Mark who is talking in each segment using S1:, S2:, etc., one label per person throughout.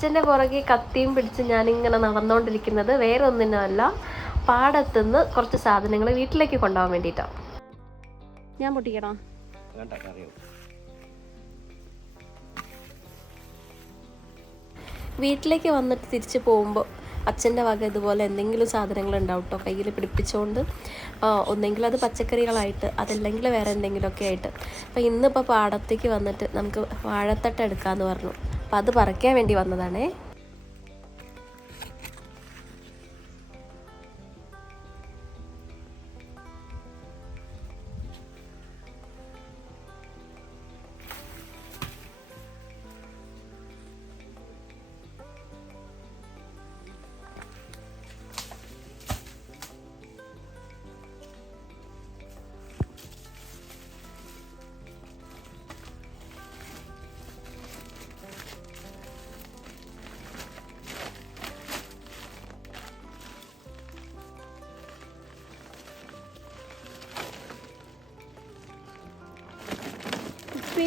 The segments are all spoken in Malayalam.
S1: അച്ഛന്റെ പുറകെ കത്തിയും പിടിച്ച് ഞാനിങ്ങനെ നടന്നുകൊണ്ടിരിക്കുന്നത് വേറെ ഒന്നിനല്ല പാടത്തുനിന്ന് കുറച്ച് സാധനങ്ങൾ വീട്ടിലേക്ക് കൊണ്ടുപോകാൻ വേണ്ടിയിട്ടാണ് ഞാൻ പൊട്ടിക്കണോ? വീട്ടിലേക്ക് വന്നിട്ട് തിരിച്ച് പോകുമ്പോൾ അച്ഛന്റെ വക ഇതുപോലെ എന്തെങ്കിലും സാധനങ്ങൾ ഉണ്ടാവും കേട്ടോ കയ്യിൽ പിടിപ്പിച്ചുകൊണ്ട് ഒന്നെങ്കിലും ഒന്നെങ്കിൽ അത് പച്ചക്കറികളായിട്ട് അതല്ലെങ്കിൽ വേറെ എന്തെങ്കിലുമൊക്കെ ആയിട്ട്. അപ്പോൾ ഇന്നിപ്പോൾ പാടത്തേക്ക് വന്നിട്ട് നമുക്ക് വാഴത്തട്ട എടുക്കാമെന്ന് പറഞ്ഞു. അപ്പോൾ അത് പറിക്കാൻ വേണ്ടി വന്നതാണേ.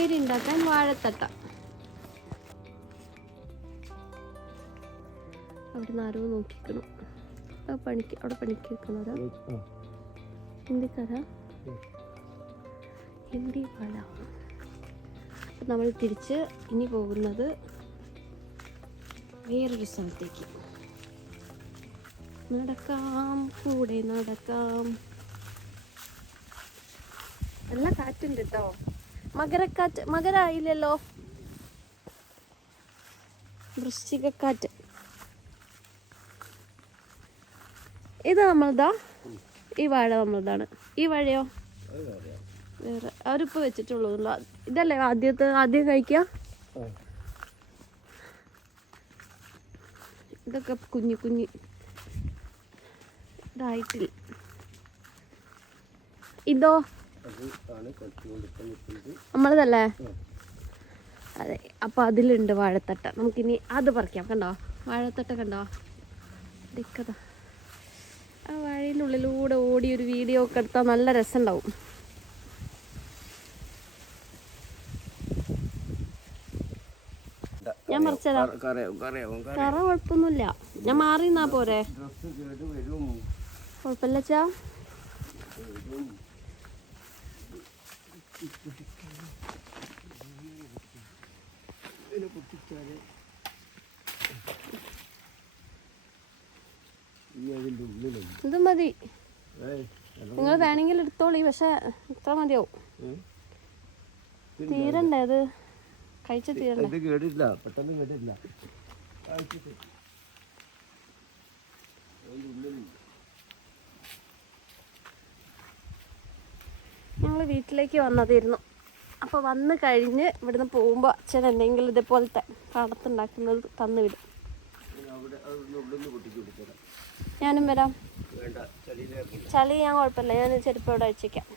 S1: ഉപ്പേരി ഉണ്ടാക്കാൻ വാഴത്തട്ട. അവിടെ നിന്ന് ആരോ നോക്കിക്കണം. ആ പണിക്ക് അവിടെ പണിക്ക് വെക്കുന്നതാ ഹിന്ദിക്കാരാ? ഹിന്ദി വള അപ്പം നമ്മൾ തിരിച്ച് ഇനി പോകുന്നത് വേറൊരു സ്ഥലത്തേക്ക്. നടക്കാം കൂടെ നടക്കാം. നല്ല കാറ്റുണ്ട് കേട്ടോ മകരക്കാറ്റ് മകരായില്ലല്ലോ. വൃശ്ചികക്കാറ്റ്. ഇത് നമ്മളതാ ഈ വാഴ നമ്മളതാണ് ഈ വാഴയോ? വേറെ അവരിപ്പോൾ വെച്ചിട്ടുള്ളൂ ഇതല്ലേ ആദ്യത്തെ ആദ്യം കഴിക്കുക ഇതൊക്കെ കുഞ്ഞു കുഞ്ഞു. ഇതായിട്ടില്ല. ഇതോ? നമ്മളതല്ലേ? അതെ അപ്പൊ അതിലുണ്ട് വാഴത്തട്ട. നമുക്കിനി അത് പറിക്കാം കണ്ടോ? വാഴത്തട്ട കണ്ടോ? ദിക്കത ആ വാഴയുടെ ഉള്ളിലൂടെ ഓടി ഒരു വീഡിയോ ഒക്കെ എടുത്താൽ നല്ല രസമുണ്ടാവും ഞാൻ പറിച്ചതാ.
S2: കറി
S1: കുഴപ്പമൊന്നുമില്ല ഞാൻ മാറി നിന്നാ പോരെ? കുഴപ്പമില്ല ചാ
S2: ഇതിനെ പൊട്ടിച്ചാൽ ഇനി അതിന്റെ ഉള്ളിലുണ്ട്
S1: ഇത് മതി നിങ്ങൾ വേണമെങ്കിൽ എടുത്തോളി പക്ഷെ ഇത്ര മതിയാവും. തീരണ്ടേ അത് കഴിച്ച തീരണ്ടേ.
S2: ഇത് കേടില്ല പെട്ടെന്ന് കേടില്ല കഴിച്ചിട്ട് അതിന്റെ ഉള്ളിലുണ്ട്
S1: ഞങ്ങൾ വീട്ടിലേക്ക് വന്നതായിരുന്നു. അപ്പോൾ വന്ന് കഴിഞ്ഞ് ഇവിടുന്ന് പോകുമ്പോൾ അച്ഛൻ എന്തെങ്കിലും ഇതേപോലത്തെ പാടത്തുണ്ടാക്കുന്നത് തന്നു വിടും. ഞാനും വരാം. ചളി ഞാൻ കുഴപ്പമില്ല. ഞാൻ ചെരുപ്പ് ഇവിടെ വെച്ചേക്കാം.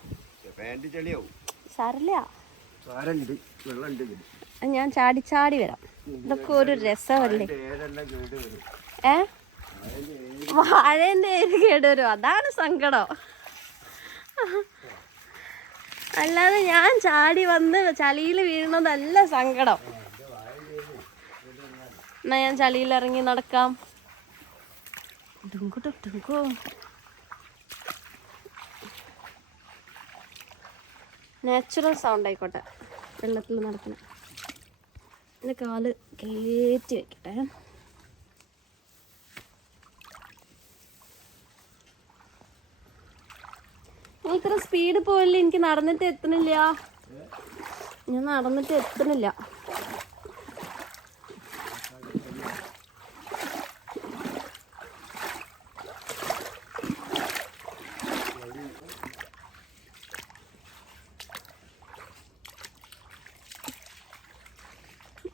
S2: ഇതിൽ
S1: ഞാൻ ചാടി ചാടി വരാം. ഇതൊക്കെ ഒരു രസമല്ലേ? ഏ? വാഴേന്റെ ഏത് കേടുവരും അതാണ് സങ്കടം. അല്ലാതെ ഞാൻ ചാടി വന്ന് ചളിയിൽ വീഴണതല്ല സങ്കടം. എന്നാ ഞാൻ ചളിയിൽ ഇറങ്ങി നടക്കാം. നാച്ചുറൽ സൗണ്ട് ആയിക്കോട്ടെ. വെള്ളത്തിൽ നടക്കണം. എന്റെ കാൽ കയറ്റി വെക്കട്ടെ ഞാൻ ഇത്ര സ്പീഡ് പോയല്ലേ എനിക്ക് നടന്നിട്ട് എത്തണില്ല. ഞാൻ നടന്നിട്ട് എത്തണില്ല.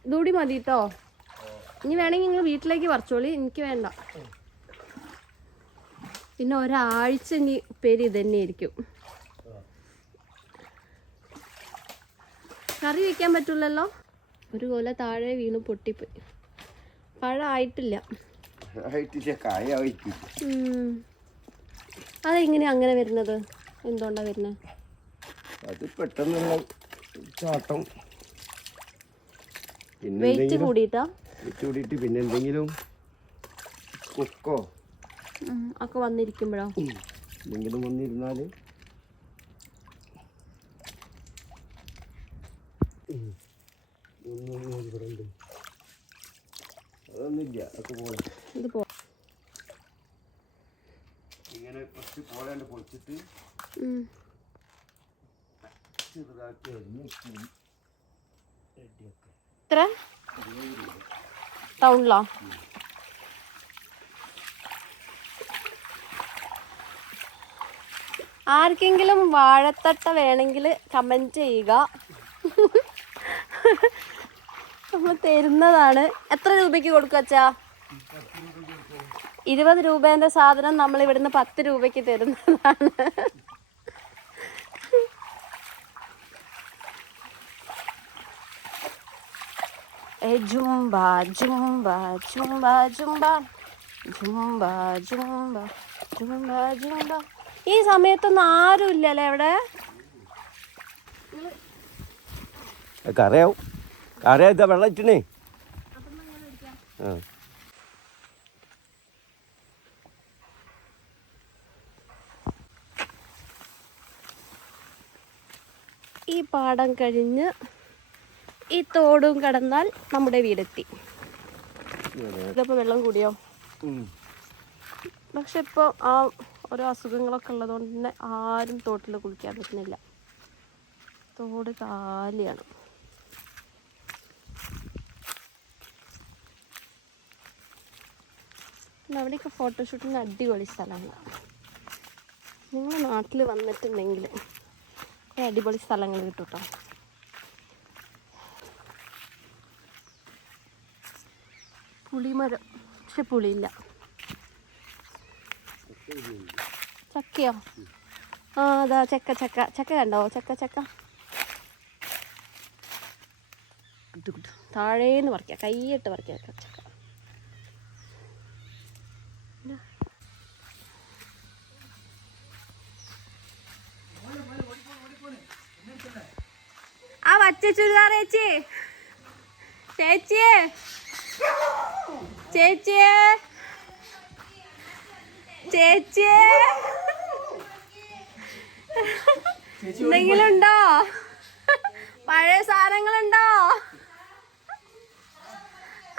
S1: ഇതുകൂടി മതി കേട്ടോ ഇനി വേണമെങ്കിൽ നിങ്ങൾ വീട്ടിലേക്ക് പറിച്ചോളി. എനിക്ക് വേണ്ട. പിന്നെ ഒരാഴ്ച ഇനി ഉപ്പേരി ഇത് കറി വെക്കാൻ പറ്റില്ലല്ലോ ഒരു കൊല താഴെ വീണ് പൊട്ടിപ്പോയി. പഴമായിട്ടില്ല. അതെങ്ങനെയാ അങ്ങനെ വരുന്നത്? എന്തുകൊണ്ടാ വരുന്നത്
S2: അത് പെട്ടെന്നുള്ള ചാട്ടം. പിന്നെ
S1: വെയിറ്റ്
S2: എന്തെങ്കിലും
S1: കൂടിയിട്ടാ?
S2: വെച്ച് കൂടിയിട്ട് പിന്നെ എന്തെങ്കിലും കൊക്കോ?
S1: ഒക്കെ വന്നിരിക്കുമ്പോഴോ?
S2: എന്തെങ്കിലും വന്നിരുന്നാൽ ഇവിടെ ഉണ്ട്
S1: ഇത് പോ
S2: ഇങ്ങനെ കുറച്ച്
S1: ടൗണിലോ. ആർക്കെങ്കിലും വാഴത്തട്ട വേണമെങ്കിൽ കമന്റ് ചെയ്യുക. നമ്മൾ തരുന്നതാണ്. എത്ര രൂപയ്ക്ക് കൊടുക്കുക അച്ഛാ? ഇരുപത് രൂപേന്റെ സാധനം നമ്മൾ ഇവിടുന്ന് പത്ത് രൂപയ്ക്ക് തരുന്നതാണ്. ജുംബ ജുംബ ജുംബ ജുംബ ജുംബ ജുംബ ജുംബ ജുംബ. ഈ സമയത്തൊന്നും ആരും ഇല്ലല്ലേ അവിടെ
S2: കറിയാവും. കറിയാ വെള്ളം ഇട്ടണേ ആ.
S1: ഈ പാടം കഴിഞ്ഞ് ഈ തോടും കടന്നാൽ നമ്മുടെ വീടെത്തി. ഇതിപ്പോൾ വെള്ളം കൂടിയോ? പക്ഷെ ഇപ്പോൾ ആ ഓരോ അസുഖങ്ങളൊക്കെ ഉള്ളതുകൊണ്ട് തന്നെ ആരും തോട്ടിൽ കുളിക്കാൻ പറ്റുന്നില്ല. തോട് കാലിയാണ്. അവിടെയൊക്കെ ഫോട്ടോഷൂട്ടിന് അടിപൊളി സ്ഥലമാണ് നിങ്ങൾ നാട്ടിൽ വന്നിട്ടുണ്ടെങ്കിൽ കുറേ അടിപൊളി സ്ഥലങ്ങൾ കിട്ടും കേട്ടോ പുളിമരം. പക്ഷെ പുളിയില്ല. ചക്കയോ? ആ അതാ ചക്ക ചക്ക. ചക്ക കണ്ടോ? ചക്ക ചക്ക. താഴേന്ന് പറിക്കാം. കൈയിട്ട് പറിക്കാം. ചക്ക ഇതാ. ആ പച്ച ചുരിദാർ ചേച്ചി ചേച്ചി ചേച്ചി ചേച്ചി എന്തെങ്കിലും ഉണ്ടോ പഴയ സാധനങ്ങളുണ്ടോ?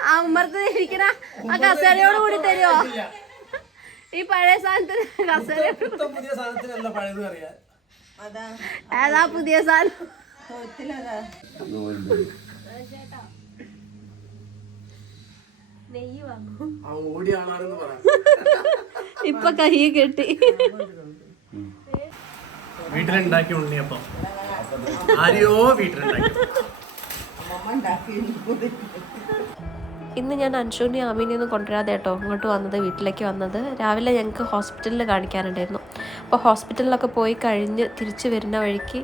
S1: ആ ഉമ്മർത്ത് ഇരിക്കണ ആ കസേരയോട് കൂടി തരുമോ ഈ പഴയ സാധനത്തിന് കസേരയോട്
S3: ഇപ്പൊ പുതിയ സാധനത്തിനല്ല പഴയത് അറിയാൻ
S1: ഏതാ പുതിയ സാധനം? ഇപ്പൊ കൈ കെട്ടി.
S3: വീട്ടിലുണ്ടാക്കി ഉണ്ണിയപ്പം ആരെയോ വീട്ടിലുണ്ടാക്കി.
S1: ഇന്ന് ഞാൻ അൻഷുവിനെ ആമീനെ ഒന്നും കൊണ്ടുവരാതെ കേട്ടോ. ഇങ്ങോട്ട് വന്നത് വീട്ടിലേക്ക് വന്നത്. രാവിലെ ഞങ്ങൾക്ക് ഹോസ്പിറ്റലിൽ കാണിക്കാനുണ്ടായിരുന്നു. അപ്പോൾ ഹോസ്പിറ്റലിലൊക്കെ പോയി കഴിഞ്ഞ് തിരിച്ചു വരുന്ന വഴിക്ക്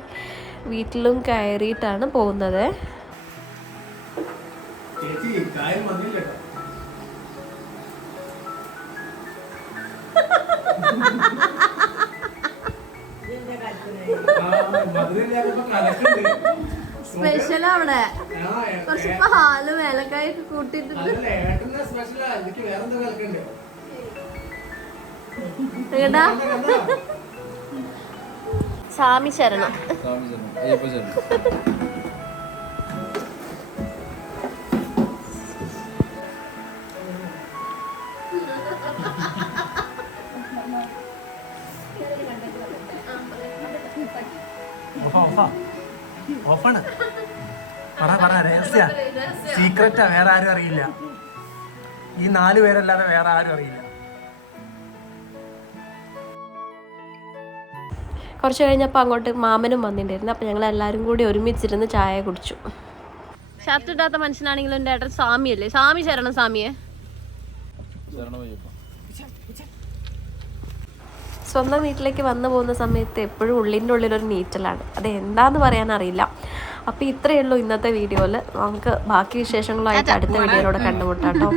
S1: വീട്ടിലും കയറിയിട്ടാണ് പോകുന്നത്. സ്പെഷ്യൽ അവിടെ കുറച്ച്
S3: പാൽ
S1: വേലക്കായൊക്കെ
S3: കൂട്ടിട്ടുണ്ട്
S1: സാമി ശരണം.
S4: സ്വാമി ശരണം അയ്യപ്പ
S3: ഓഫാ ഓഫാണ് പറ പറ രഹസ്യ സീക്രറ്റാ വേറെ ആരും അറിയില്ല ഈ നാല് പേരല്ലാതെ വേറെ ആരും അറിയില്ല
S1: കുറച്ച് കഴിഞ്ഞപ്പോൾ അങ്ങോട്ട് മാമനും വന്നിട്ടുണ്ടായിരുന്നു. അപ്പോൾ ഞങ്ങൾ എല്ലാവരും കൂടി ഒരുമിച്ചിരുന്ന് ചായ കുടിച്ചു. ഷർട്ട് ഇടാത്ത മനുഷ്യനാണെങ്കിലും എന്റെ ഏട്ടൻ സ്വാമിയല്ലേ? സ്വാമി ശരണം സ്വാമിയെ. സ്വന്തം വീട്ടിലേക്ക് വന്നു പോകുന്ന സമയത്ത് എപ്പോഴും ഉള്ളിന്റെ ഉള്ളിലൊരു നീറ്റലാണ്. അത് എന്താന്ന് പറയാനറിയില്ല അപ്പോൾ ഇത്രയേ ഉള്ളൂ ഇന്നത്തെ വീഡിയോയിൽ നമുക്ക് ബാക്കി വിശേഷങ്ങളായിട്ട് അടുത്ത വീഡിയോയിലൂടെ കണ്ടുമുട്ടാം കേട്ടോ.